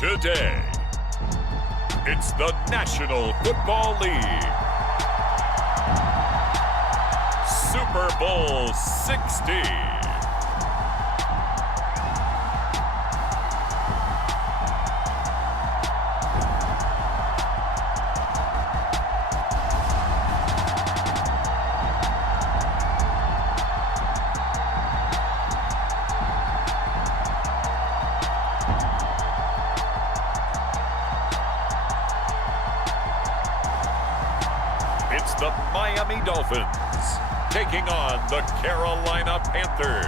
Today, it's the National Football League. Super Bowl 60. It's the Miami Dolphins taking on the Carolina Panthers.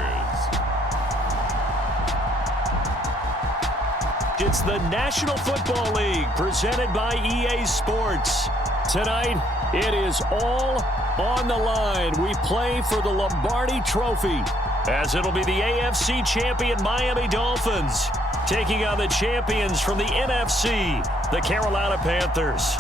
It's the National Football League presented by EA Sports. Tonight, it is all on the line. We play for the Lombardi Trophy, as it'll be the AFC champion Miami Dolphins taking on the champions from the NFC, the Carolina Panthers.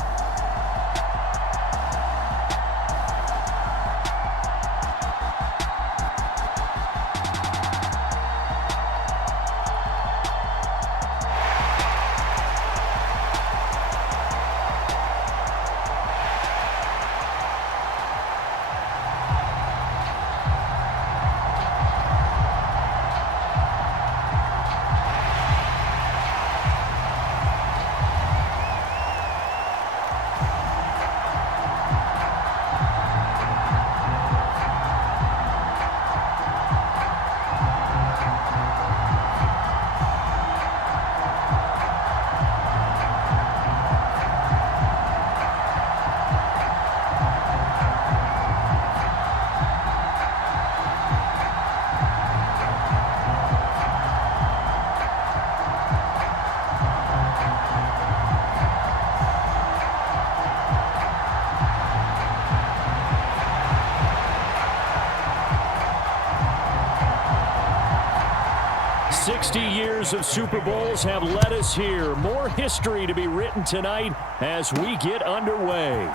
Years of Super Bowls have led us here. More history to be written tonight as we get underway.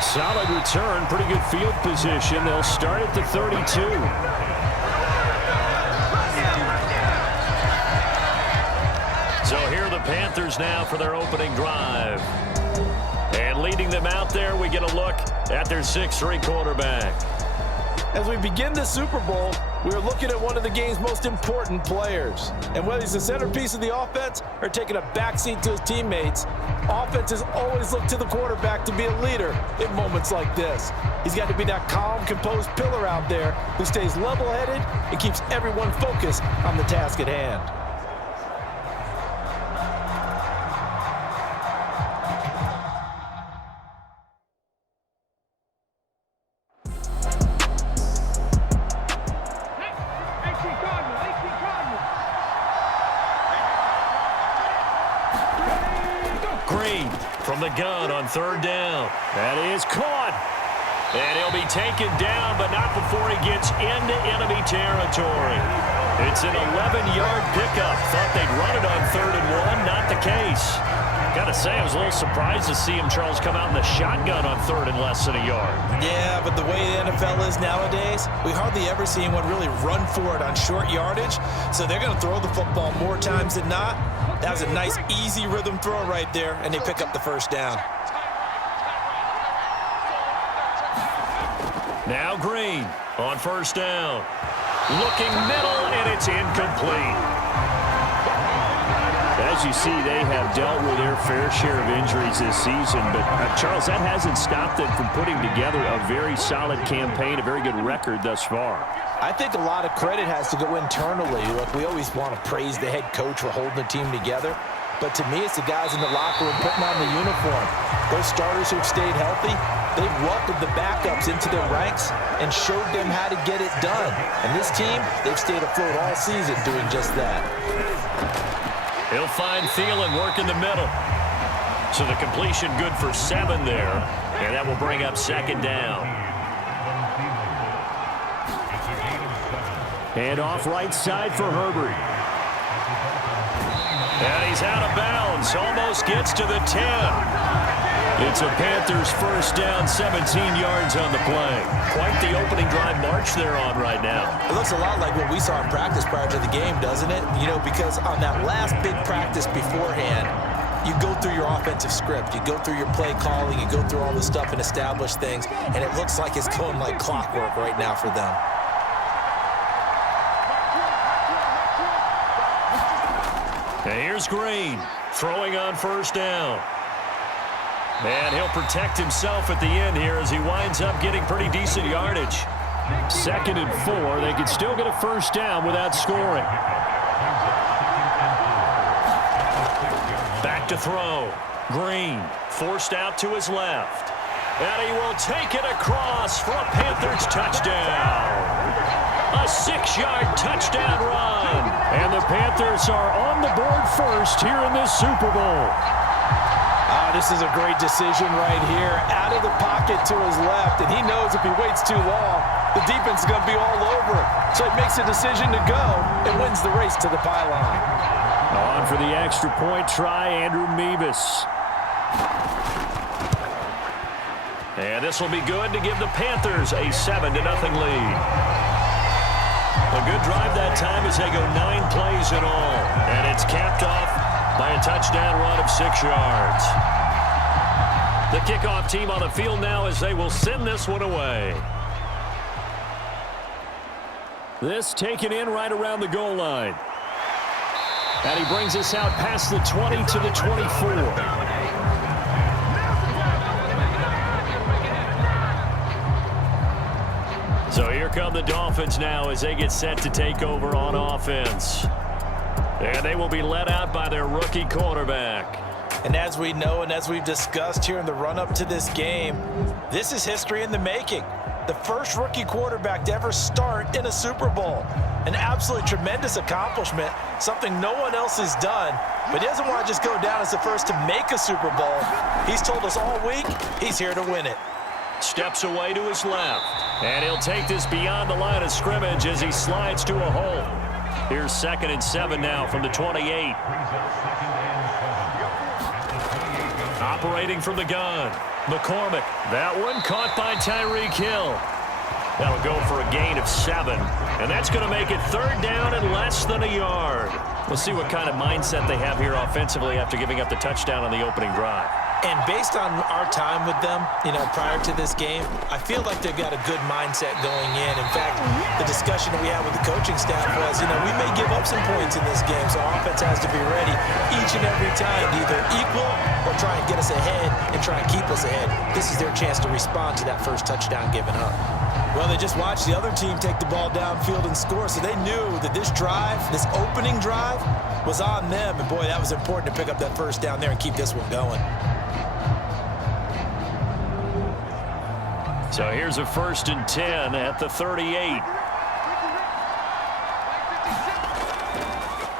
Solid return, pretty good field position. They'll start at the 32. So here are the Panthers now for their opening drive. And leading them out there, we get a look at their 6'3" quarterback. As we begin the Super Bowl, we're looking at one of the game's most important players. And whether he's the centerpiece of the offense or taking a backseat to his teammates, offenses always look to the quarterback to be a leader in moments like this. He's got to be that calm, composed pillar out there who stays level-headed and keeps everyone focused on the task at hand. From the gun on third down. That is caught. And he'll be taken down, but not before he gets into enemy territory. It's an 11-yard pickup. Thought they'd run it on 3rd and 1. Not the case. Got to say, I was a little surprised to see him, Charles, come out in the shotgun on 3rd and less than a yard. Yeah, but the way the NFL is nowadays, we hardly ever see anyone really run for it on short yardage. So they're going to throw the football more times than not. That was a nice, easy rhythm throw right there, and they pick up the first down. Now Green on first down. Looking middle, and it's incomplete. As you see, they have dealt with their fair share of injuries this season. But, Charles, that hasn't stopped them from putting together a very solid campaign, a very good record thus far. I think a lot of credit has to go internally. Look, we always want to praise the head coach for holding the team together. But to me, it's the guys in the locker room putting on the uniform. Those starters who've stayed healthy, they've welcomed the backups into their ranks and showed them how to get it done. And this team, they've stayed afloat all season doing just that. He'll find Thielen work in the middle. So the completion good for 7 there. And that will bring up 2nd down. And off right side for Herbert. And he's out of bounds. Almost gets to the 10. It's a Panthers first down, 17 yards on the play. Quite the opening drive march they're on right now. It looks a lot like what we saw in practice prior to the game, doesn't it? You know, because on that last big practice beforehand, you go through your offensive script, you go through your play calling, you go through all the stuff and establish things, and it looks like it's going like clockwork right now for them. And here's Green, throwing on first down. And he'll protect himself at the end here as he winds up getting pretty decent yardage. 2nd and 4. They can still get a first down without scoring. Back to throw. Green forced out to his left. And he will take it across for a Panthers touchdown. A 6-yard touchdown run. And the Panthers are on the board first here in this Super Bowl. This is a great decision right here. Out of the pocket to his left, and he knows if he waits too long, the defense is going to be all over it. So he makes a decision to go and wins the race to the pylon. On for the extra point try, Andrew Mevis. And this will be good to give the Panthers a 7-0 lead. A good drive that time as they go 9 plays in all. And it's capped off by a touchdown run of 6 yards. The kickoff team on the field now as they will send this one away. This taken in right around the goal line. And he brings us out past the 20 to the 24. So here come the Dolphins now as they get set to take over on offense. And they will be led out by their rookie quarterback. And as we know and as we've discussed here in the run-up to this game, this is history in the making. The first rookie quarterback to ever start in a Super Bowl. An absolutely tremendous accomplishment, something no one else has done. But he doesn't want to just go down as the first to make a Super Bowl. He's told us all week he's here to win it. Steps away to his left. And he'll take this beyond the line of scrimmage as he slides to a hole. Here's 2nd and 7 now from the 28. Operating from the gun, McCormick. That one caught by Tyreek Hill. That'll go for a gain of 7. And that's going to make it 3rd down and less than a yard. We'll see what kind of mindset they have here offensively after giving up the touchdown on the opening drive. And based on our time with them, prior to this game, I feel like they've got a good mindset going in. In fact, the discussion that we had with the coaching staff was, we may give up some points in this game, so our offense has to be ready each and every time to either equal or try and get us ahead and try and keep us ahead. This is their chance to respond to that first touchdown given up. Well, they just watched the other team take the ball downfield and score, so they knew that this drive, this opening drive, was on them. And, boy, that was important to pick up that first down there and keep this one going. So here's a 1st and 10 at the 38.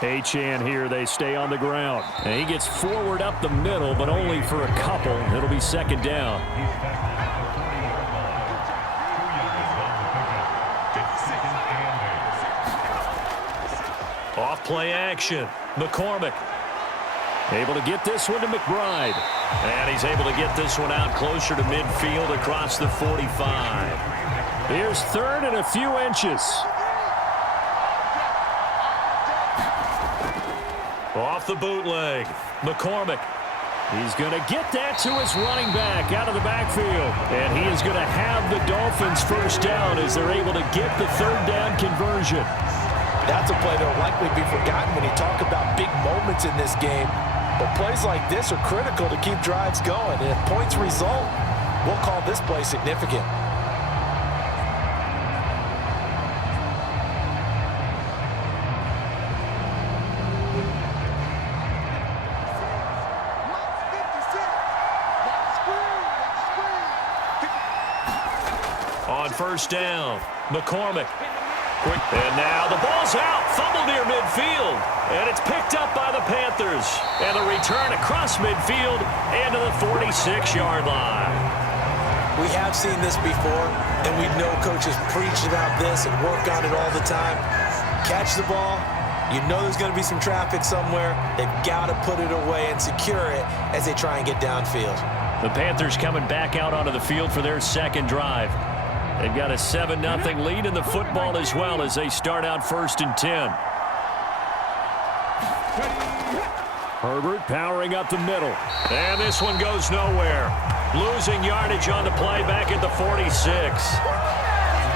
Achane here, they stay on the ground. And he gets forward up the middle, but only for a couple. It'll be 2nd down. Off play action. McCormick able to get this one to McBride. And he's able to get this one out closer to midfield across the 45. Here's 3rd and a few inches. Off the bootleg. McCormick. He's going to get that to his running back out of the backfield. And he is going to have the Dolphins first down as they're able to get the 3rd down conversion. That's a play that will likely be forgotten when you talk about big moments in this game. But plays like this are critical to keep drives going. And if points result, we'll call this play significant. On first down, McCormick. Quick. And now the ball's out. Fumble near midfield. And it's picked up by the Panthers. And a return across midfield and to the 46-yard line. We have seen this before, and we know coaches preach about this and work on it all the time. Catch the ball. You know there's going to be some traffic somewhere. They've got to put it away and secure it as they try and get downfield. The Panthers coming back out onto the field for their second drive. They've got a 7-0 lead in the football as well as they start out 1st and 10. Herbert powering up the middle. And this one goes nowhere. Losing yardage on the play back at the 46.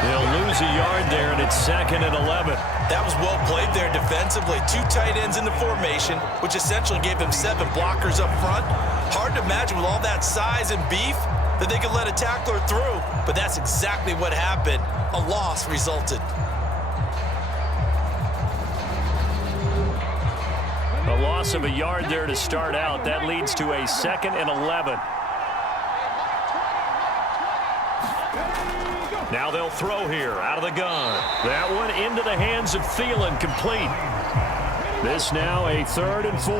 They'll lose a yard there, and it's 2nd and 11. That was well played there defensively. 2 tight ends in the formation, which essentially gave them 7 blockers up front. Hard to imagine with all that size and beef that they could let a tackler through, but that's exactly what happened. A loss resulted. A loss of a yard there to start out. That leads to a 2nd and 11. Now they'll throw here out of the gun. That one into the hands of Thielen, complete. This now a 3rd and 4.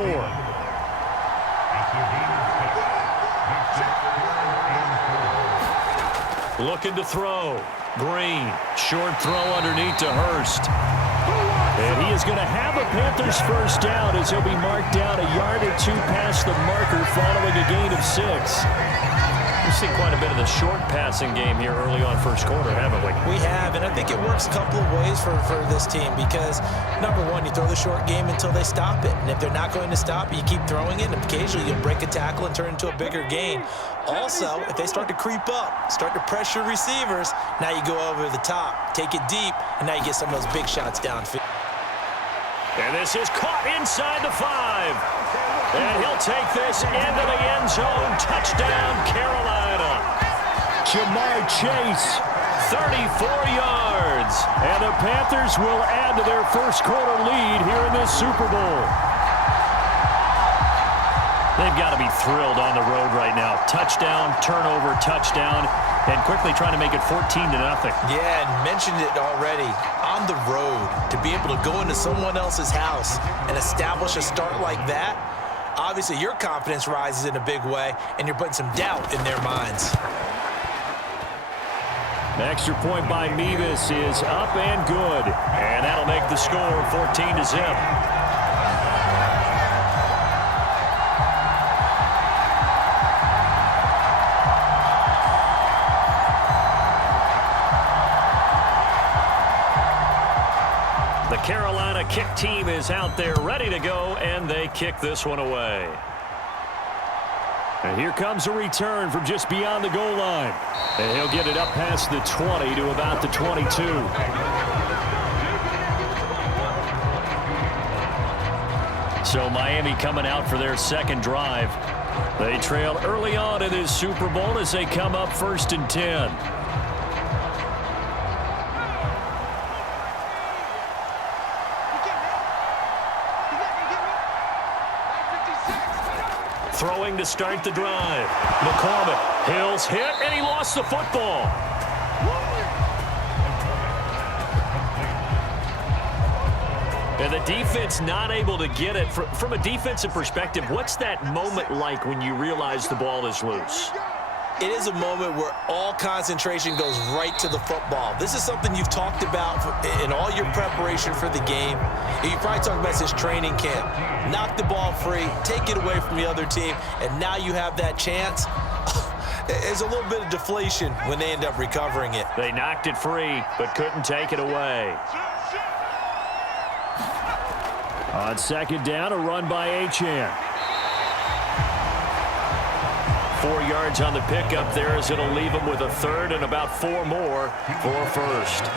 Looking to throw. Green. Short throw underneath to Hurst. And he is going to have a Panthers first down as he'll be marked down a yard or 2 past the marker following a gain of 6. We've seen quite a bit of the short passing game here early on first quarter, haven't we? We have, and I think it works a couple of ways for this team because, number one, you throw the short game until they stop it. And if they're not going to stop it, you keep throwing it, and occasionally you'll break a tackle and turn it into a bigger gain. Also, if they start to creep up, start to pressure receivers, now you go over the top, take it deep, and now you get some of those big shots downfield. And this is caught inside the 5. And he'll take this into the end zone. Touchdown, Carolina. Jamar Chase, 34 yards. And the Panthers will add to their first quarter lead here in this Super Bowl. They've got to be thrilled on the road right now. Touchdown, turnover, touchdown, and quickly trying to make it 14-0. Yeah, and mentioned it already. On the road, to be able to go into someone else's house and establish a start like that, obviously your confidence rises in a big way, and you're putting some doubt in their minds. The extra point by Mevis is up and good, and that'll make the score 14-0. Carolina kick team is out there ready to go, and they kick this one away. And here comes a return from just beyond the goal line. And he'll get it up past the 20 to about the 22. So Miami coming out for their second drive. They trail early on in this Super Bowl as they come up 1st and 10. Throwing to start the drive. McCormick, Hills hit, and he lost the football. And the defense not able to get it. From a defensive perspective, what's that moment like when you realize the ball is loose? It is a moment where all concentration goes right to the football. This is something you've talked about in all your preparation for the game. You probably talked about this training camp. Knock the ball free, take it away from the other team, and now you have that chance. There's a little bit of deflation when they end up recovering it. They knocked it free, but couldn't take it away. On 2nd down, a run by Achane. 4 yards on the pickup there as it'll leave him with a 3rd and about 4 more for 1st.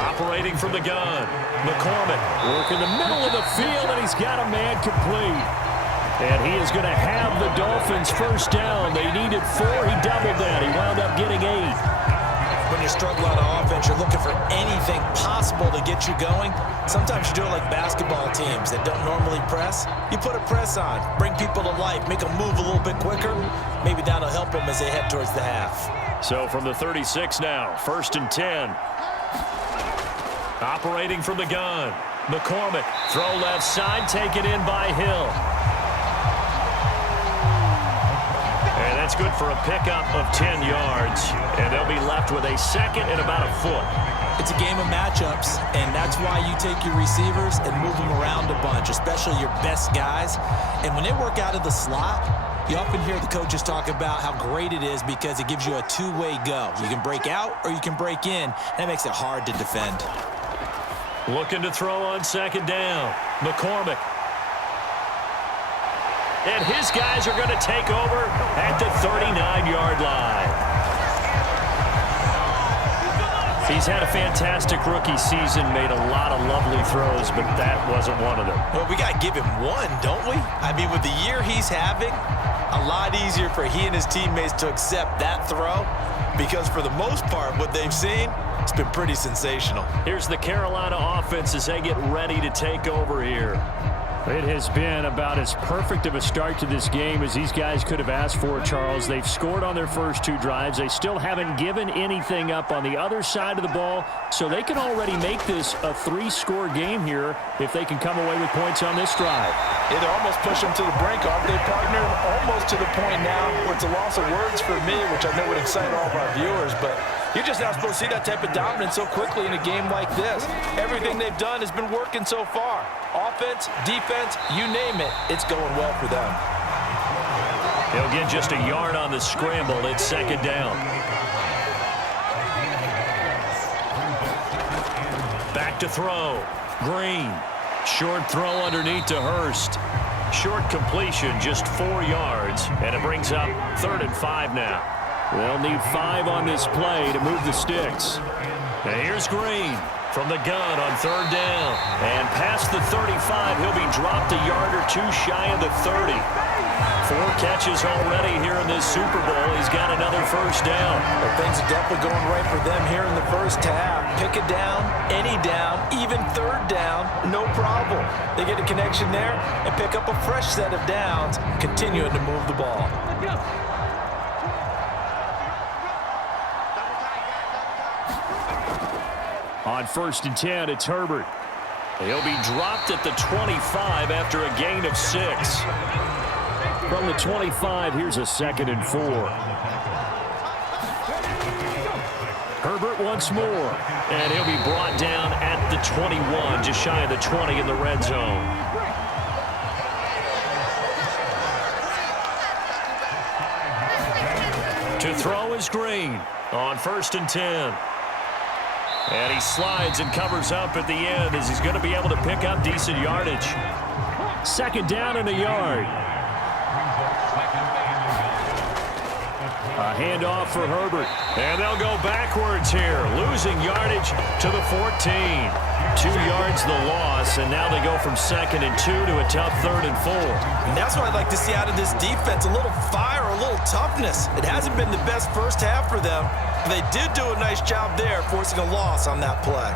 Operating from the gun. McCormick working the middle of the field, and he's got a man complete. And he is going to have the Dolphins first down. They needed 4. He doubled that. He wound up getting 8. When you're struggling on offense, you're looking for anything possible to get you going. Sometimes you do it like basketball teams that don't normally press. You put a press on, bring people to life, make them move a little bit quicker. Maybe that'll help them as they head towards the half. So from the 36 now, 1st and 10. Operating from the gun. McCormick, throw left side, taken in by Hill. And that's good for a pickup of 10 yards. And they'll be left with a 2nd and about a foot. It's a game of matchups, and that's why you take your receivers and move them around a bunch, especially your best guys. And when they work out of the slot, you often hear the coaches talk about how great it is because it gives you a two-way go. You can break out or you can break in. That makes it hard to defend. Looking to throw on second down. McCormick. And his guys are going to take over at the 39-yard line. He's had a fantastic rookie season, made a lot of lovely throws, but that wasn't one of them. Well, we got to give him one, don't we? I mean, with the year he's having, a lot easier for he and his teammates to accept that throw because for the most part, what they've seen, it's been pretty sensational. Here's the Carolina offense as they get ready to take over here. It has been about as perfect of a start to this game as these guys could have asked for, Charles. They've scored on their first two drives. They still haven't given anything up on the other side of the ball, so they can already make this a three-score game here if they can come away with points on this drive. Yeah, they're almost pushing them to the brink, aren't they, partner? Almost to the point now where it's a loss of words for me, which I know would excite all of our viewers, but you're just not supposed to see that type of dominance so quickly in a game like this. Everything they've done has been working so far. Offense, defense, you name it, it's going well for them. He'll get just a yard on the scramble. It's second down. Back to throw. Green. Short throw underneath to Hurst. Short completion, just 4 yards, and it brings up 3rd and 5 now. They'll need 5 on this play to move the sticks. And here's Green from the gun on 3rd down. And past the 35, he'll be dropped a yard or two shy of the 30. 4 catches already here in this Super Bowl. He's got another first down. Well, things are definitely going right for them here in the first half. Pick it down, any down, even 3rd down, no problem. They get a connection there and pick up a fresh set of downs, continuing to move the ball. On 1st and 10, it's Herbert. He'll be dropped at the 25 after a gain of 6. From the 25, here's a 2nd and 4. Herbert once more. And he'll be brought down at the 21, just shy of the 20 in the red zone. To throw is Green on 1st and 10. And he slides and covers up at the end as he's going to be able to pick up decent yardage. 2nd down and a yard. A handoff for Herbert. And they'll go backwards here, losing yardage to the 14. 2 yards the loss, and now they go from 2nd and 2 to a tough 3rd and 4. And that's what I'd like to see out of this defense, a little fire, a little toughness. It hasn't been the best first half for them, but they did do a nice job there, forcing a loss on that play.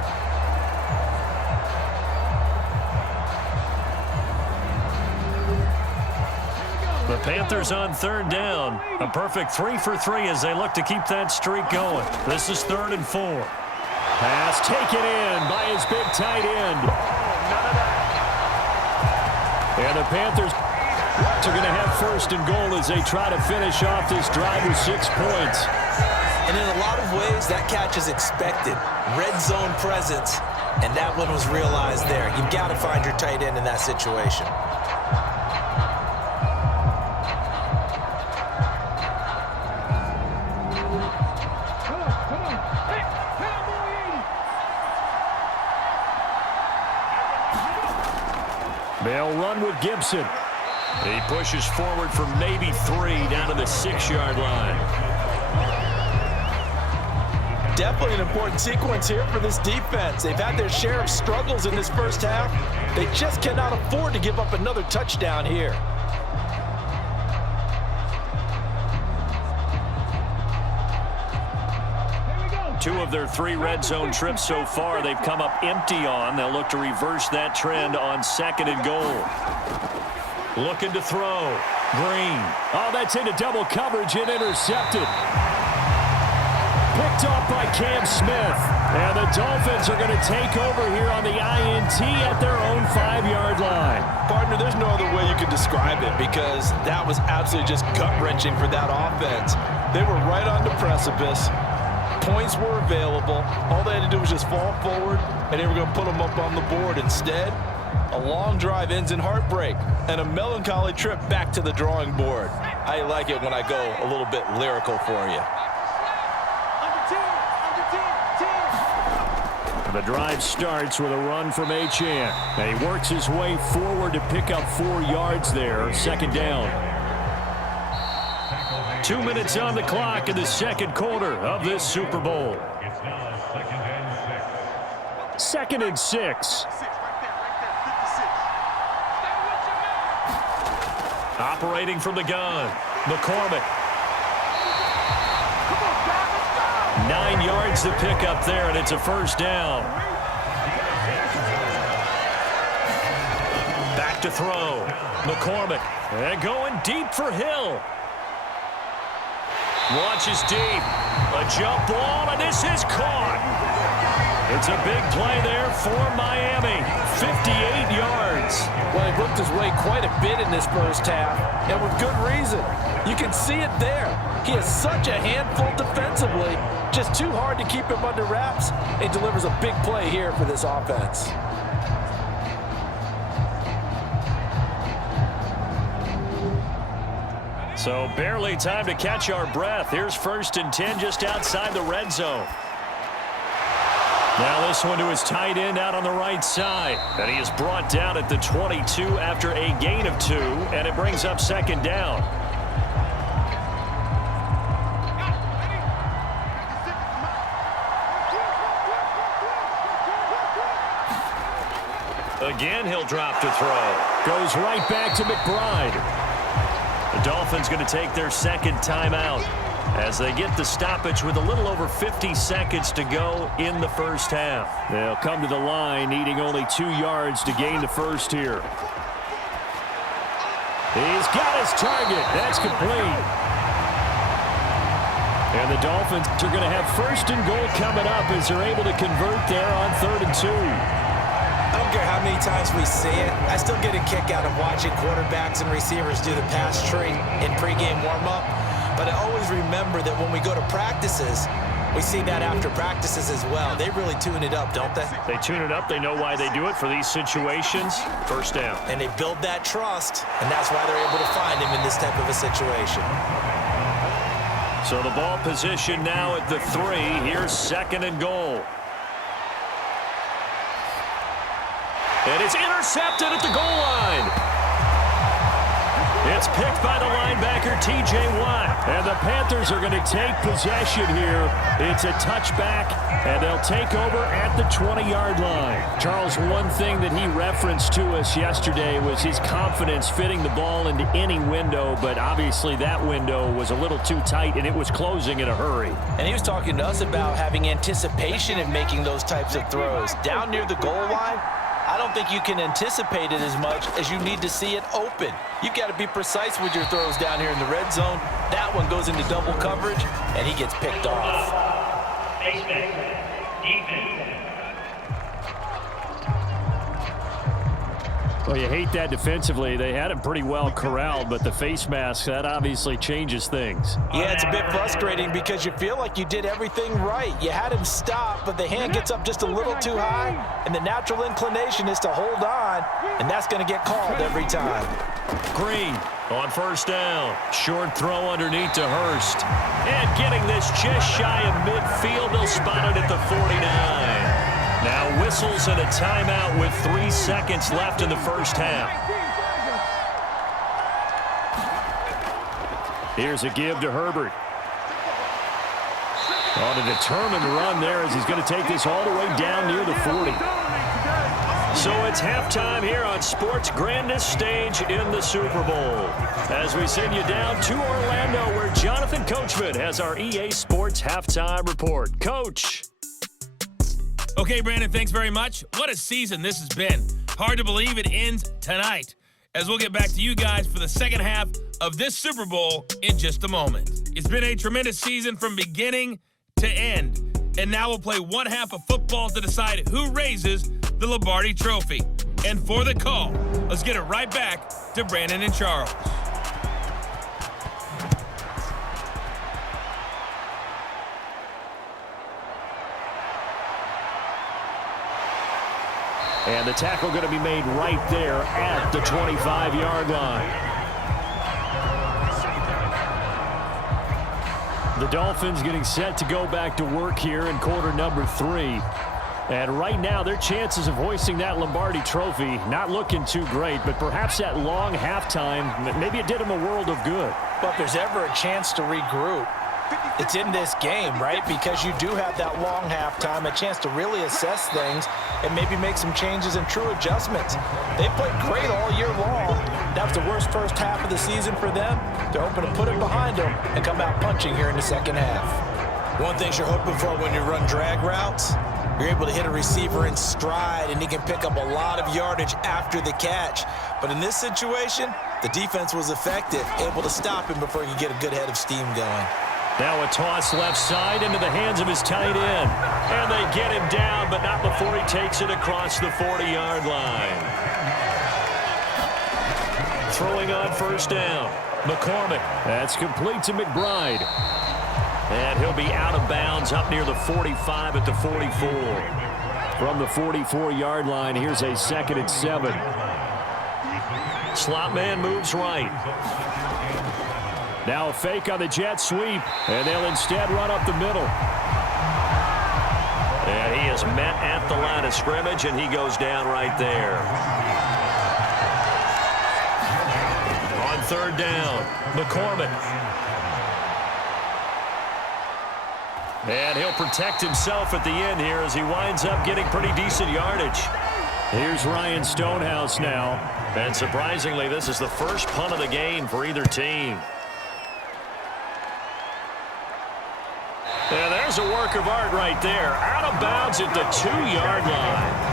The Panthers on 3rd down. A perfect 3 for 3 as they look to keep that streak going. This is 3rd and 4. Pass taken in by his big tight end. And the Panthers are going to have 1st and goal as they try to finish off this drive with 6 points. And in a lot of ways, that catch is expected. Red zone presence, and that one was realized there. You've got to find your tight end in that situation. They'll run with Gibson. He pushes forward for maybe 3 down to the 6-yard line. Definitely an important sequence here for this defense. They've had their share of struggles in this first half. They just cannot afford to give up another touchdown here. Two of their 3 red zone trips so far, they've come up empty on. They'll look to reverse that trend on 2nd and goal. Looking to throw. Green. Oh, that's into double coverage and intercepted. Picked off by Cam Smith. And the Dolphins are going to take over here on the INT at their own 5-yard line. Partner, there's no other way you could describe it because that was absolutely just gut-wrenching for that offense. They were right on the precipice. points were available. All they had to do was just fall forward, and they were going to put them up on the board. Instead, a long drive ends in heartbreak and a melancholy trip back to the drawing board. I like it when I go a little bit lyrical for you. The drive starts with a run from Achane. And he works his way forward to pick up 4 yards there. Second down. 2 minutes on the clock in the second quarter of this Super Bowl. Second and 6. Operating from the gun, McCormick. 9 yards to pick up there, and it's a first down. Back to throw. McCormick. And going deep for Hill. Launches deep. A jump ball, and this is caught. It's a big play there for Miami. 58 yards. Well, he worked his way quite a bit in this first half, and with good reason. You can see it there. He is such a handful defensively. Just too hard to keep him under wraps. He delivers a big play here for this offense. So barely time to catch our breath. Here's 1st and 10 just outside the red zone. Now this one to his tight end out on the right side. And he is brought down at the 22 after a gain of 2. And it brings up second down. Again, he'll drop to throw. Goes right back to McBride. The Dolphins going to take their second timeout as they get the stoppage with a little over 50 seconds to go in the first half. They'll come to the line needing only 2 yards to gain the first here. He's got his target. That's complete. And the Dolphins are going to have 1st and goal coming up as they're able to convert there on 3rd and 2. I don't care how many times we see it. I still get a kick out of watching quarterbacks and receivers do the pass tree in pregame warm-up. But I always remember that when we go to practices, we see that after practices as well. They really tune it up, don't they? They tune it up. They know why they do it for these situations. First down. And they build that trust, and that's why they're able to find him in this type of a situation. So the ball position now at the 3. Here's 2nd and goal. And it's intercepted at the goal line. It's picked by the linebacker, T.J. Watt. And the Panthers are going to take possession here. It's a touchback, and they'll take over at the 20-yard line. Charles, one thing that he referenced to us yesterday was his confidence fitting the ball into any window, but obviously that window was a little too tight, and it was closing in a hurry. And he was talking to us about having anticipation in making those types of throws. Down near the goal line, I don't think you can anticipate it as much as you need to see it open. You've got to be precise with your throws down here in the red zone. That one goes into double coverage, and he gets picked off. Well, you hate that defensively. They had him pretty well corralled, but the face mask, that obviously changes things. Yeah, it's a bit frustrating because you feel like you did everything right. You had him stop, but the hand gets up just a little too high, and the natural inclination is to hold on, and that's going to get called every time. Green on 1st down. Short throw underneath to Hurst. And getting this just shy of midfield, they'll spot it at the 49. Now whistles and a timeout with 3 seconds left in the first half. Here's a give to Herbert. On a determined run there as he's going to take this all the way down near the 40. So it's halftime here on sports' grandest stage in the Super Bowl. As we send you down to Orlando, where Jonathan Coachman has our EA Sports halftime report. Coach. Okay, Brandon, thanks very much. What a season this has been. Hard to believe it ends tonight, as we'll get back to you guys for the second half of this Super Bowl in just a moment. It's been a tremendous season from beginning to end, and now we'll play one half of football to decide who raises the Lombardi Trophy. And for the call, let's get it right back to Brandon and Charles. And the tackle going to be made right there at the 25-yard line. The Dolphins getting set to go back to work here in quarter number 3. And right now, their chances of hoisting that Lombardi trophy not looking too great, but perhaps that long halftime, maybe it did them a world of good. But if there's ever a chance to regroup, it's in this game, right? Because you do have that long halftime, a chance to really assess things and maybe make some changes and true adjustments. They played great all year long. That was the worst first half of the season for them. They're hoping to put it behind them and come out punching here in the second half. One thing you're hoping for when you run drag routes, you're able to hit a receiver in stride, and he can pick up a lot of yardage after the catch. But in this situation, the defense was effective, able to stop him before he could get a good head of steam going. Now a toss left side into the hands of his tight end. And they get him down, but not before he takes it across the 40-yard line. Throwing on first down. McCormick. That's complete to McBride. And he'll be out of bounds up near the 45 at the 44. From the 44-yard line, here's a 2nd and 7. Slot man moves right. Now a fake on the jet sweep, and they'll instead run up the middle. And he is met at the line of scrimmage, and he goes down right there. On third down, McCormick. And he'll protect himself at the end here as he winds up getting pretty decent yardage. Here's Ryan Stonehouse now. And surprisingly, this is the first punt of the game for either team. And there's a work of art right there. Out of bounds at the 2-yard line.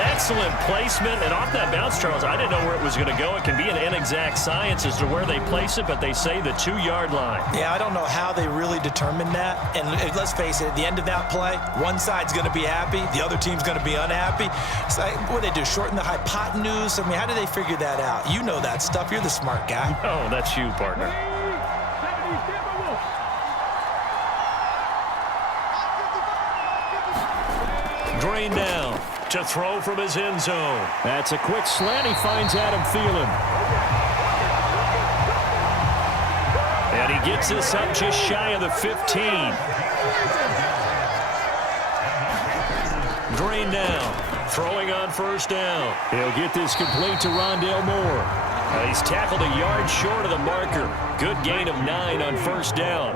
Excellent placement. And off that bounce, Charles, I didn't know where it was going to go. It can be an inexact science as to where they place it, but they say the 2-yard line. Yeah, I don't know how they really determined that. And let's face it, at the end of that play, one side's going to be happy, the other team's going to be unhappy. It's like, what do they do, shorten the hypotenuse? I mean, how do they figure that out? You know that stuff. You're the smart guy. Oh, that's you, partner. Drain down to throw from his end zone. That's a quick slant. He finds Adam Thielen. And he gets this up just shy of the 15. Drain down. Throwing on first down. He'll get this complete to Rondale Moore. He's tackled a yard short of the marker. Good gain of 9 on first down.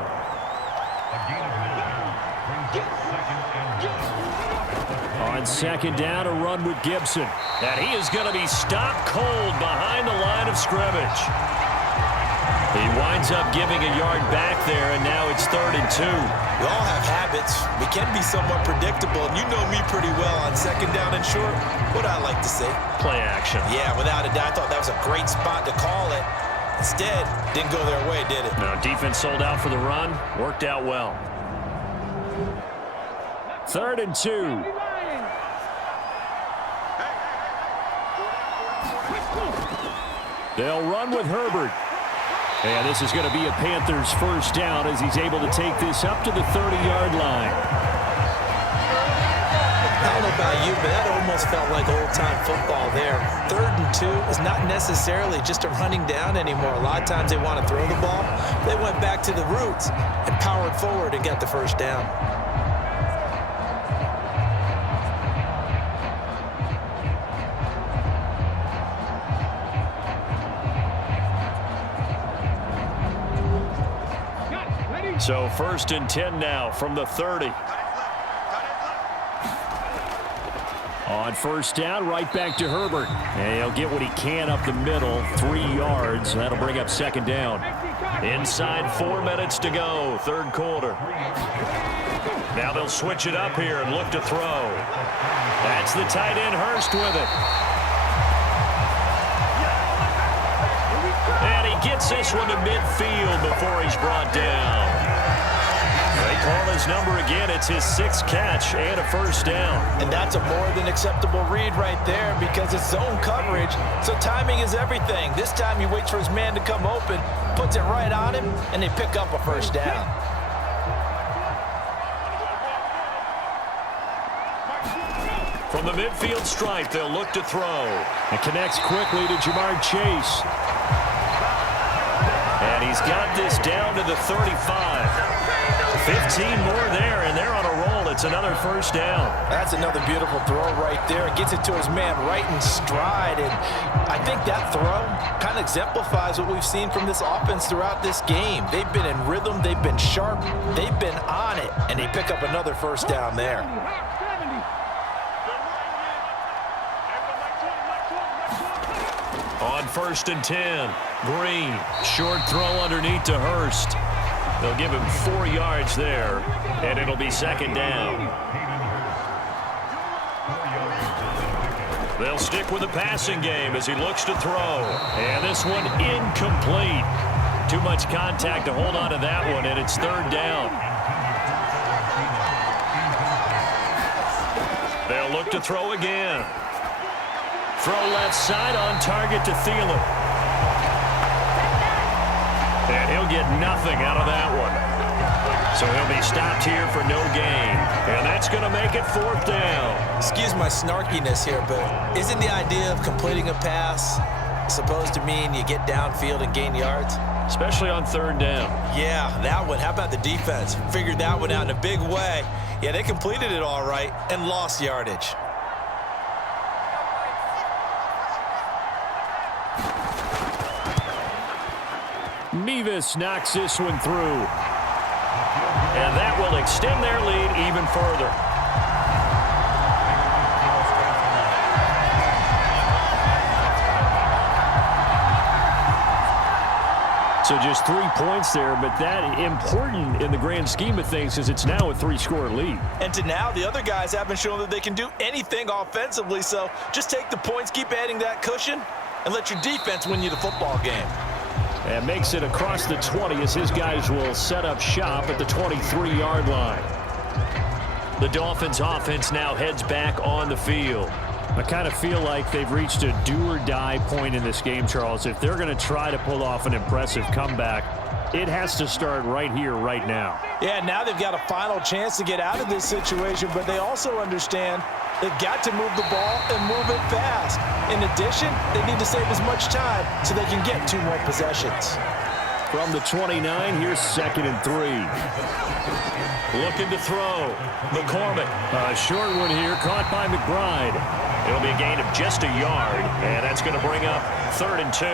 On second down, a run with Gibson. And he is going to be stopped cold behind the line of scrimmage. He winds up giving a yard back there, and now it's 3rd and 2. We all have habits. We can be somewhat predictable, and you know me pretty well on second down and short. What I like to say? Play action. Yeah, without a doubt. I thought that was a great spot to call it. Instead, didn't go their way, did it? No, defense sold out for the run. Worked out well. 3rd and 2. They'll run with Herbert. And this is going to be a Panthers first down as he's able to take this up to the 30-yard line. I don't know about you, but that almost felt like old-time football there. 3rd and 2 is not necessarily just a running down anymore. A lot of times they want to throw the ball. They went back to the roots and powered forward and got the first down. So 1st and 10 now from the 30. On first down, right back to Herbert. And he'll get what he can up the middle, 3 yards. That'll bring up 2nd down. Inside 4 minutes to go, 3rd quarter. Now they'll switch it up here and look to throw. That's the tight end Hurst with it. And he gets this one to midfield before he's brought down. They call his number again. It's his 6th catch and a first down. And that's a more than acceptable read right there because it's zone coverage, so timing is everything. This time he waits for his man to come open, puts it right on him, and they pick up a first down. From From the midfield stripe, they'll look to throw. It connects quickly to Jamar Chase. And he's got this down to the 35. 15 more there, and they're on a roll. It's another first down. That's another beautiful throw right there. Gets it to his man right in stride, and I think that throw kind of exemplifies what we've seen from this offense throughout this game. They've been in rhythm, they've been sharp, they've been on it, and they pick up another first down there. On 1st and 10, Green, short throw underneath to Hurst. They'll give him 4 yards there, and it'll be second down. They'll stick with the passing game as he looks to throw. And this one incomplete. Too much contact to hold on to that one, and it's third down. They'll look to throw again. Throw left side on target to Thielen. And he'll get nothing out of that one. So he'll be stopped here for no gain. And that's going to make it fourth down. Excuse my snarkiness here, but isn't the idea of completing a pass supposed to mean you get downfield and gain yards? Especially on third down. Yeah, that one. How about the defense? Figured that one out in a big way. Yeah, they completed it all right and lost yardage. Mevis knocks this one through. And that will extend their lead even further. So just 3 points there, but that important in the grand scheme of things because it's now a 3-score lead. And to now, the other guys haven't shown that they can do anything offensively, so just take the points, keep adding that cushion, and let your defense win you the football game. And makes it across the 20 as his guys will set up shop at the 23-yard line. The Dolphins offense now heads back on the field. I kind of feel like they've reached a do-or-die point in this game, Charles. If they're going to try to pull off an impressive comeback, it has to start right here, right now. Yeah, now they've got a final chance to get out of this situation, but they also understand they've got to move the ball and move it fast. In addition, they need to save as much time so they can get 2 more possessions. From the 29, here's 2nd and 3. Looking to throw. McCormick. A short one here, caught by McBride. It'll be a gain of just a yard, and that's going to bring up 3rd and 2.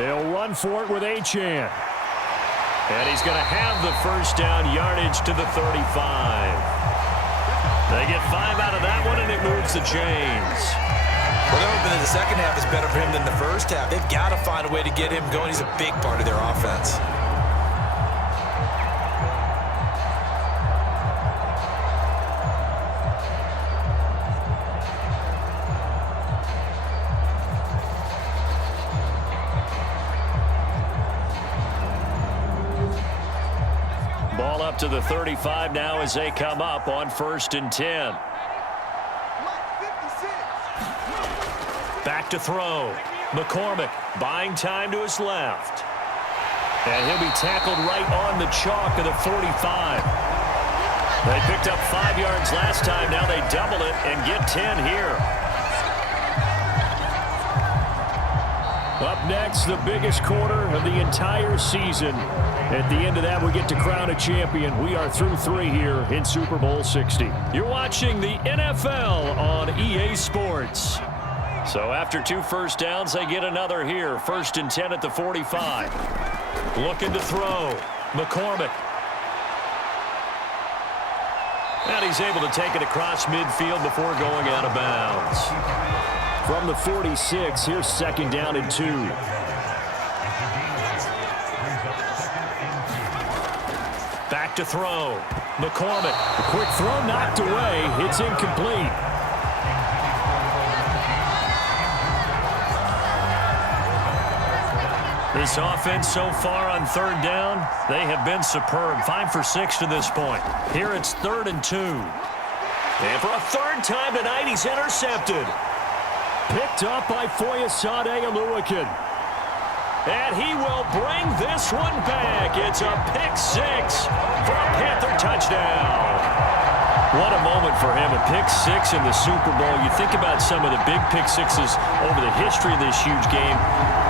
They'll run for it with Achane. And he's going to have the first down, yardage to the 35. They get 5 out of that one, and it moves the chains. Well, they're hoping that the second half is better for him than the first half. They've got to find a way to get him going. He's a big part of their offense. Ball up to the 35 now as they come up on 1st and 10. Back to throw. McCormick buying time to his left. And he'll be tackled right on the chalk of the 45. They picked up 5 yards last time. Now they double it and get 10 here. Up next, the biggest quarter of the entire season. At the end of that, we get to crown a champion. We are through 3 here in Super Bowl 60. You're watching the NFL on EA Sports. So after 2 first downs, they get another here. 1st and 10 at the 45. Looking to throw. McCormick. And he's able to take it across midfield before going out of bounds. From the 46, here's 2nd down and 2. Back to throw. McCormick. A quick throw knocked away. It's incomplete. This offense so far on 3rd down, they have been superb. 5 for 6 to this point. Here it's 3rd and 2. And for a 3rd time tonight, he's intercepted. Picked up by Foyesade Oluokun. And he will bring this one back. It's a pick six for a Panther touchdown. What a moment for him, a pick six in the Super Bowl. You think about some of the big pick sixes over the history of this huge game.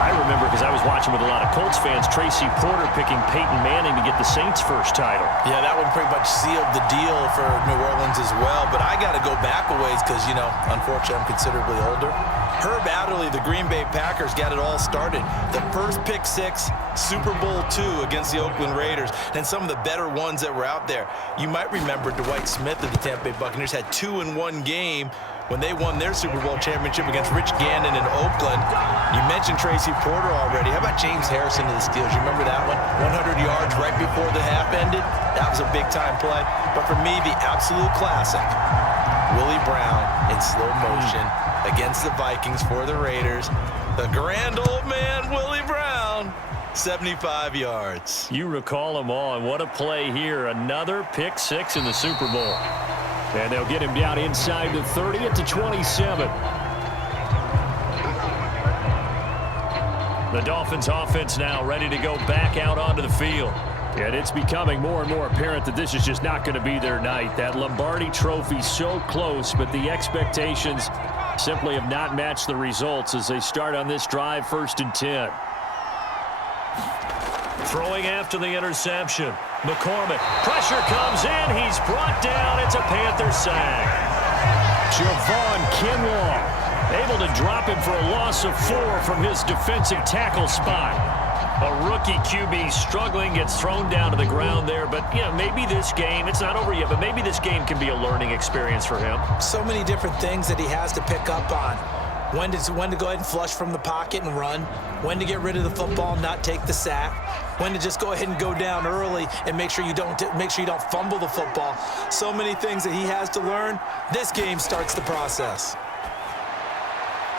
I remember, because I was watching with a lot of Colts fans, Tracy Porter picking Peyton Manning to get the Saints' first title. Yeah, that one pretty much sealed the deal for New Orleans as well. But I got to go back a ways because, unfortunately, I'm considerably older. Herb Adderley, the Green Bay Packers, got it all started. The first pick six, Super Bowl II against the Oakland Raiders, and some of the better ones that were out there. You might remember Dwight Smith of the Tampa Bay Buccaneers had 2 in one game when they won their Super Bowl championship against Rich Gannon in Oakland. You mentioned Tracy Porter already. How about James Harrison of the Steelers? You remember that one? 100 yards right before the half ended? That was a big-time play. But for me, the absolute classic, Willie Brown in slow motion against the Vikings for the Raiders. The grand old man, Willie Brown, 75 yards. You recall them all, and what a play here. Another pick six in the Super Bowl. And they'll get him down inside the 30 at the 27. The Dolphins offense now ready to go back out onto the field. And it's becoming more and more apparent that this is just not going to be their night. That Lombardi trophy so close, but the expectations simply have not matched the results as they start on this drive, 1st and 10. Throwing after the interception. McCormick. Pressure comes in. He's brought down. It's a Panther sack. Javon Kinlaw able to drop him for a loss of 4 from his defensive tackle spot. A rookie QB struggling, gets thrown down to the ground there. But, maybe this game, it's not over yet, but maybe this game can be a learning experience for him. So many different things that he has to pick up on. When to go ahead and flush from the pocket and run. When to get rid of the football, not take the sack. When to just go ahead and go down early and make sure you don't fumble the football. So many things that he has to learn. This game starts the process.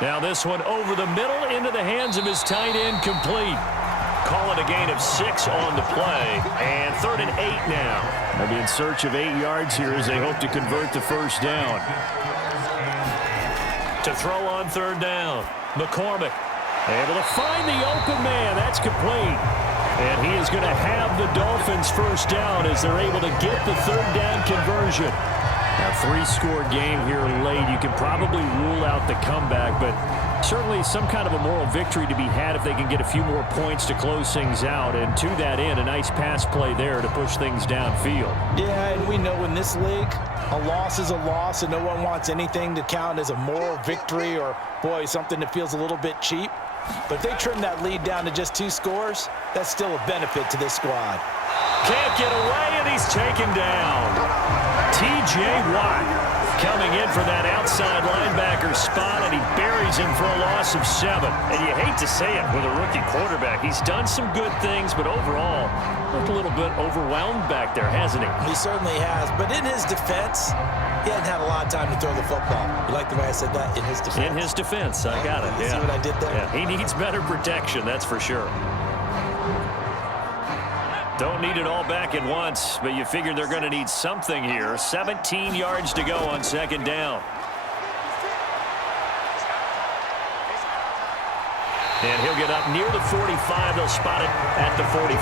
Now this one over the middle into the hands of his tight end, complete. Call it a gain of 6 on the play. And 3rd and 8 now. They'll be in search of 8 yards here as they hope to convert the first down. To throw on 3rd down. McCormick able to find the open man. That's complete. And he is going to have the Dolphins first down as they're able to get the 3rd down conversion. A 3-score game here late. You can probably rule out the comeback, but certainly some kind of a moral victory to be had if they can get a few more points to close things out. And to that end, a nice pass play there to push things downfield. Yeah, and we know in this league, a loss is a loss, and no one wants anything to count as a moral victory or, boy, something that feels a little bit cheap. But if they trim that lead down to just 2 scores, that's still a benefit to this squad. Can't get away, and he's taken down. T.J. Watt coming in for that outside linebacker spot, and he buries him for a loss of 7. And you hate to say it with a rookie quarterback. He's done some good things, but overall, looked a little bit overwhelmed back there, hasn't he? He certainly has. But in his defense, he hasn't had a lot of time to throw the football. You like the way I said that? In his defense. In his defense. I got it. You see what I did there? Yeah, he needs better protection, that's for sure. Don't need it all back at once, but you figure they're going to need something here. 17 yards to go on 2nd down. And he'll get up near the 45. They'll spot it at the 44.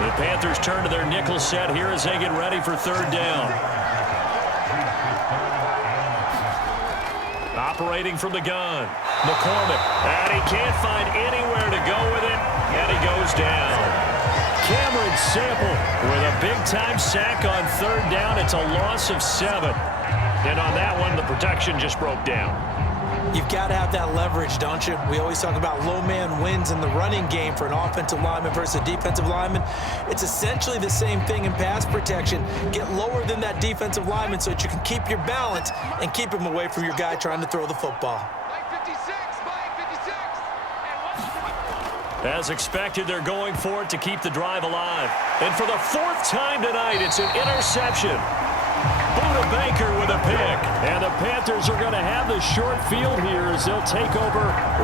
The Panthers turn to their nickel set here as they get ready for 3rd down. Operating from the gun. McCormick. And he can't find anywhere to go with it. And he goes down. Cameron Sample with a big-time sack on 3rd down. It's a loss of 7. And on that one, the protection just broke down. You've got to have that leverage, don't you? We always talk about low man wins in the running game for an offensive lineman versus a defensive lineman. It's essentially the same thing in pass protection. Get lower than that defensive lineman so that you can keep your balance and keep him away from your guy trying to throw the football. As expected, they're going for it to keep the drive alive. And for the 4th time tonight, it's an interception. Buda Baker with a pick. And the Panthers are going to have the short field here as they'll take over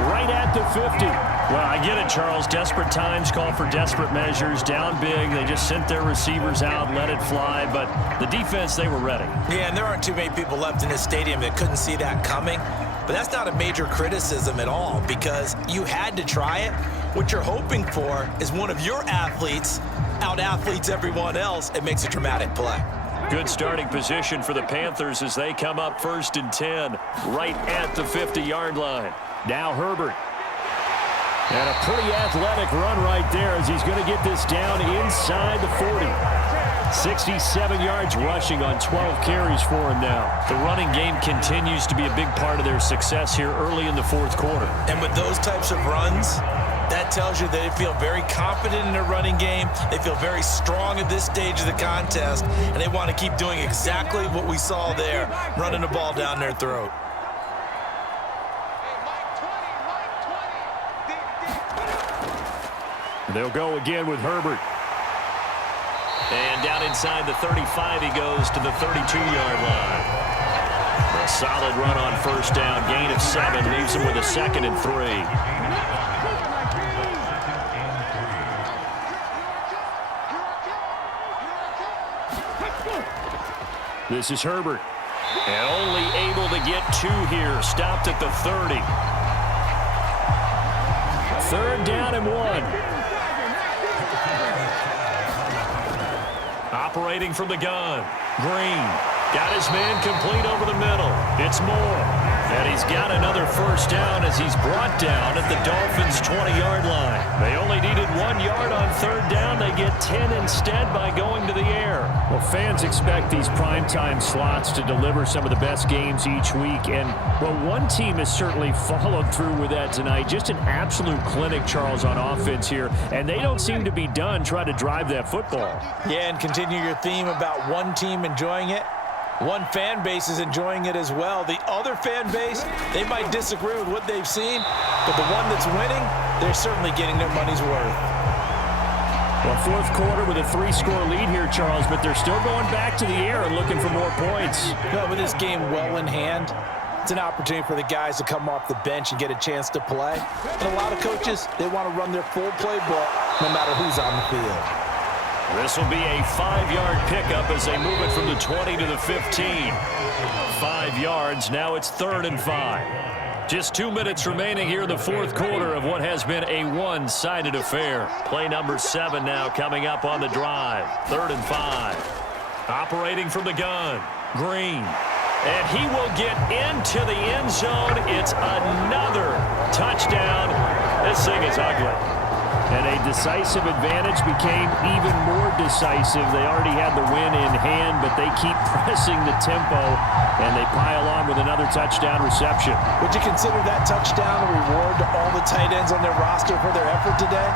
right at the 50. Well, I get it, Charles. Desperate times call for desperate measures. Down big. They just sent their receivers out, let it fly. But the defense, they were ready. Yeah, and there aren't too many people left in this stadium that couldn't see that coming. But that's not a major criticism at all because you had to try it. What you're hoping for is one of your athletes out-athletes everyone else and makes a dramatic play. Good starting position for the Panthers as they come up 1st and 10, right at the 50-yard line. Now Herbert. And a pretty athletic run right there as he's going to get this down inside the 40. 67 yards rushing on 12 carries for him now. The running game continues to be a big part of their success here early in the fourth quarter. And with those types of runs, that tells you that they feel very confident in their running game. They feel very strong at this stage of the contest, and they want to keep doing exactly what we saw there, running the ball down their throat. They'll go again with Herbert. And down inside the 35, he goes to the 32-yard line. A solid run on first down, gain of 7, leaves him with a 2nd and 3. This is Herbert. And only able to get 2 here. Stopped at the 30. 3rd down and 1. Operating from the gun. Green. Got his man complete over the middle. It's Moore. And he's got another first down as he's brought down at the Dolphins' 20-yard line. They only needed 1 yard on 3rd down. They get 10 instead by going to the air. Well, fans expect these primetime slots to deliver some of the best games each week. And, well, one team has certainly followed through with that tonight. Just an absolute clinic, Charles, on offense here. And they don't seem to be done trying to drive that football. Yeah, and continue your theme about one team enjoying it. One fan base is enjoying it as well. The other fan base, they might disagree with what they've seen, but the one that's winning, they're certainly getting their money's worth. Well, fourth quarter with a 3-score lead here, Charles, but they're still going back to the air and looking for more points. Well, with this game well in hand, it's an opportunity for the guys to come off the bench and get a chance to play. And a lot of coaches, they want to run their full playbook no matter who's on the field. This will be a 5-yard pickup as they move it from the 20 to the 15. 5 yards. Now it's 3rd and 5. Just 2 minutes remaining here in the fourth quarter of what has been a one-sided affair. Play number 7 now coming up on the drive. 3rd and 5. Operating from the gun. Green. And he will get into the end zone. It's another touchdown. This thing is ugly. And a decisive advantage became even more decisive. They already had the win in hand, but they keep pressing the tempo, and they pile on with another touchdown reception. Would you consider that touchdown a reward to all the tight ends on their roster for their effort today?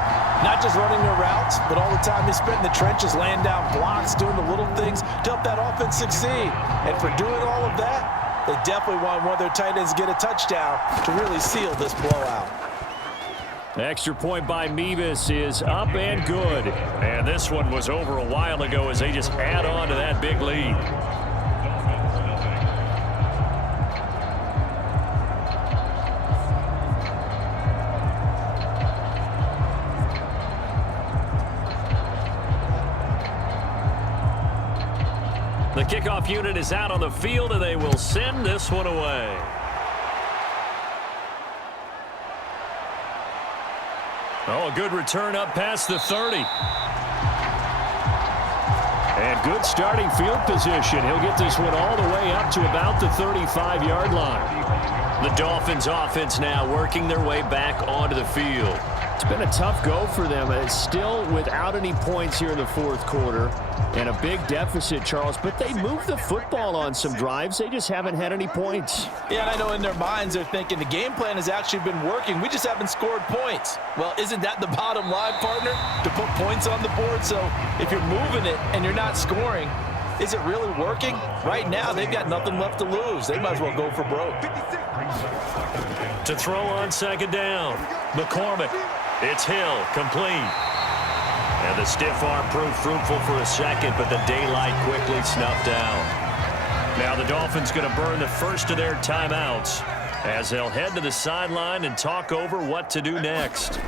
Not just running their routes, but all the time they spent in the trenches, laying down blocks, doing the little things to help that offense succeed. And for doing all of that, they definitely want one of their tight ends to get a touchdown to really seal this blowout. Extra point by Mevis is up and good. And this one was over a while ago as they just add on to that big lead. The kickoff unit is out on the field, and they will send this one away. Oh, a good return up past the 30. And good starting field position. He'll get this one all the way up to about the 35-yard line. The Dolphins offense now working their way back onto the field. It's been a tough go for them. It's still without any points here in the fourth quarter and a big deficit, Charles. But they moved the football on some drives. They just haven't had any points. Yeah, and I know in their minds they're thinking the game plan has actually been working. We just haven't scored points. Well, isn't that the bottom line, partner? To put points on the board. So if you're moving it and you're not scoring, is it really working? Right now, they've got nothing left to lose. They might as well go for broke. To throw on second down, McCormick. It's Hill, complete. And the stiff arm proved fruitful for a second, but the daylight quickly snuffed out. Now the Dolphins going to burn the first of their timeouts as they'll head to the sideline and talk over what to do next.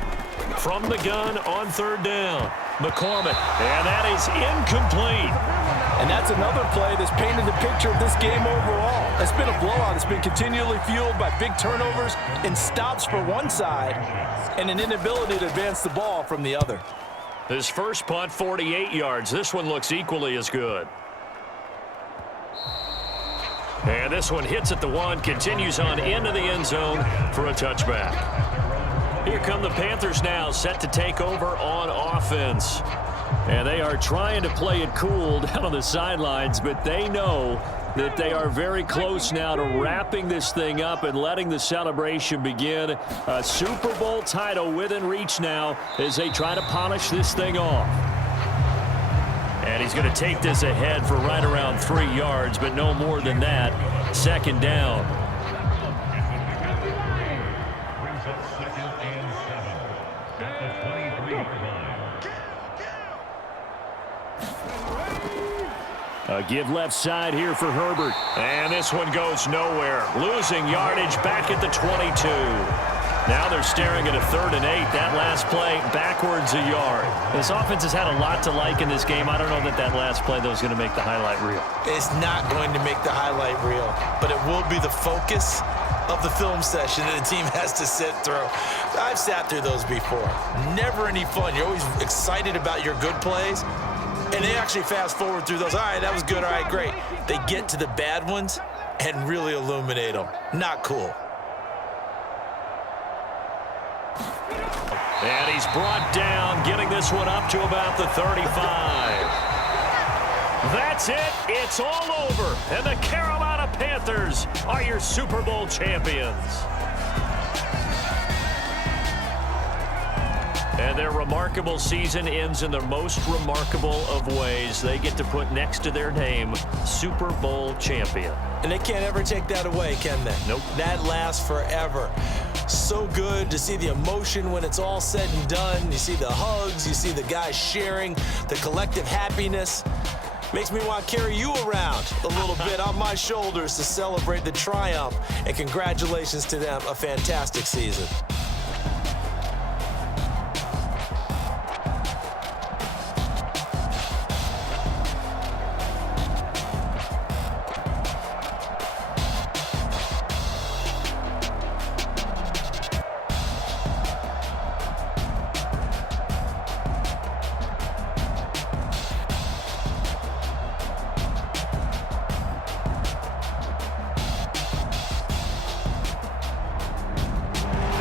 From the gun on third down, McCormick. And that is incomplete. And that's another play that's painted the picture of this game overall. It's been a blowout. It's been continually fueled by big turnovers and stops for one side and an inability to advance the ball from the other. His first punt, 48 yards. This one looks equally as good. And this one hits at the 1, continues on into the end zone for a touchback. Here come the Panthers now, set to take over on offense. And they are trying to play it cool down on the sidelines, but they know that they are very close now to wrapping this thing up and letting the celebration begin. A Super Bowl title within reach now as they try to polish this thing off. And he's going to take this ahead for right around 3 yards, but no more than that. Second down. A give left side here for Herbert. And this one goes nowhere. Losing yardage back at the 22. Now they're staring at a 3rd and 8. That last play backwards a yard. This offense has had a lot to like in this game. I don't know that last play, though, is going to make the highlight reel. It's not going to make the highlight reel, but it will be the focus of the film session that the team has to sit through. I've sat through those before. Never any fun. You're always excited about your good plays. And they actually fast forward through those. All right, that was good. All right, great. They get to the bad ones and really illuminate them. Not cool. And he's brought down, getting this one up to about the 35. That's it. It's all over. And the Carolina Panthers are your Super Bowl champions. And their remarkable season ends in the most remarkable of ways. They get to put next to their name, Super Bowl champion. And they can't ever take that away, can they? Nope. That lasts forever. So good to see the emotion when it's all said and done. You see the hugs, you see the guys sharing, the collective happiness. Makes me want to carry you around a little bit on my shoulders to celebrate the triumph. And congratulations to them, a fantastic season.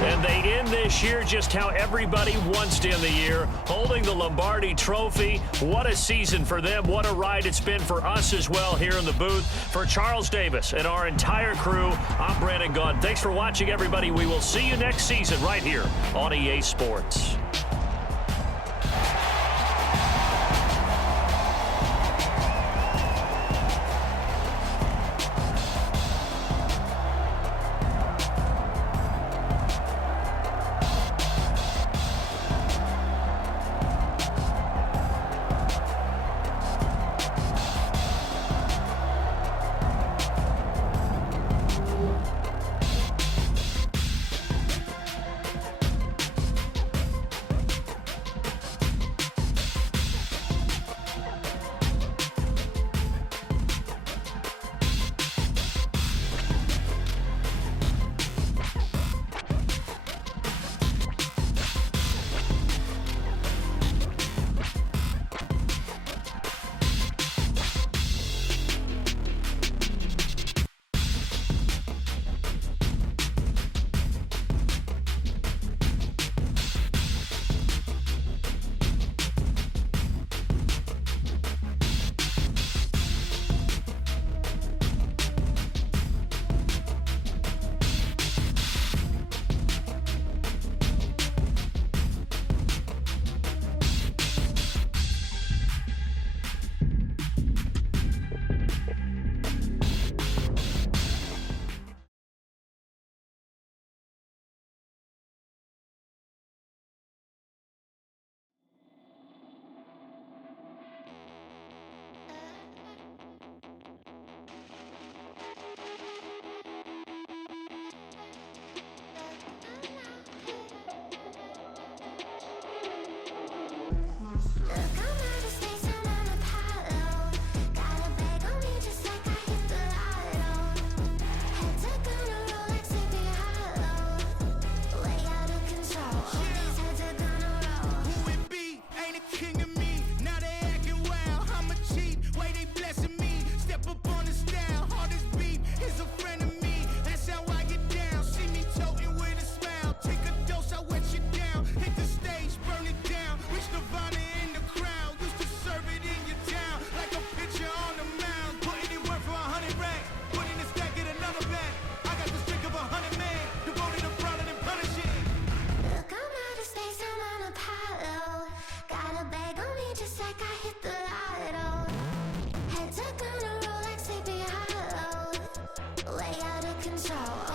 And they end this year just how everybody wants to end the year, holding the Lombardi Trophy. What a season for them. What a ride it's been for us as well here in the booth. For Charles Davis and our entire crew, I'm Brandon Gaudin. Thanks for watching, everybody. We will see you next season right here on EA Sports. Took on a Rolex, sleepy hollow. Way out of control.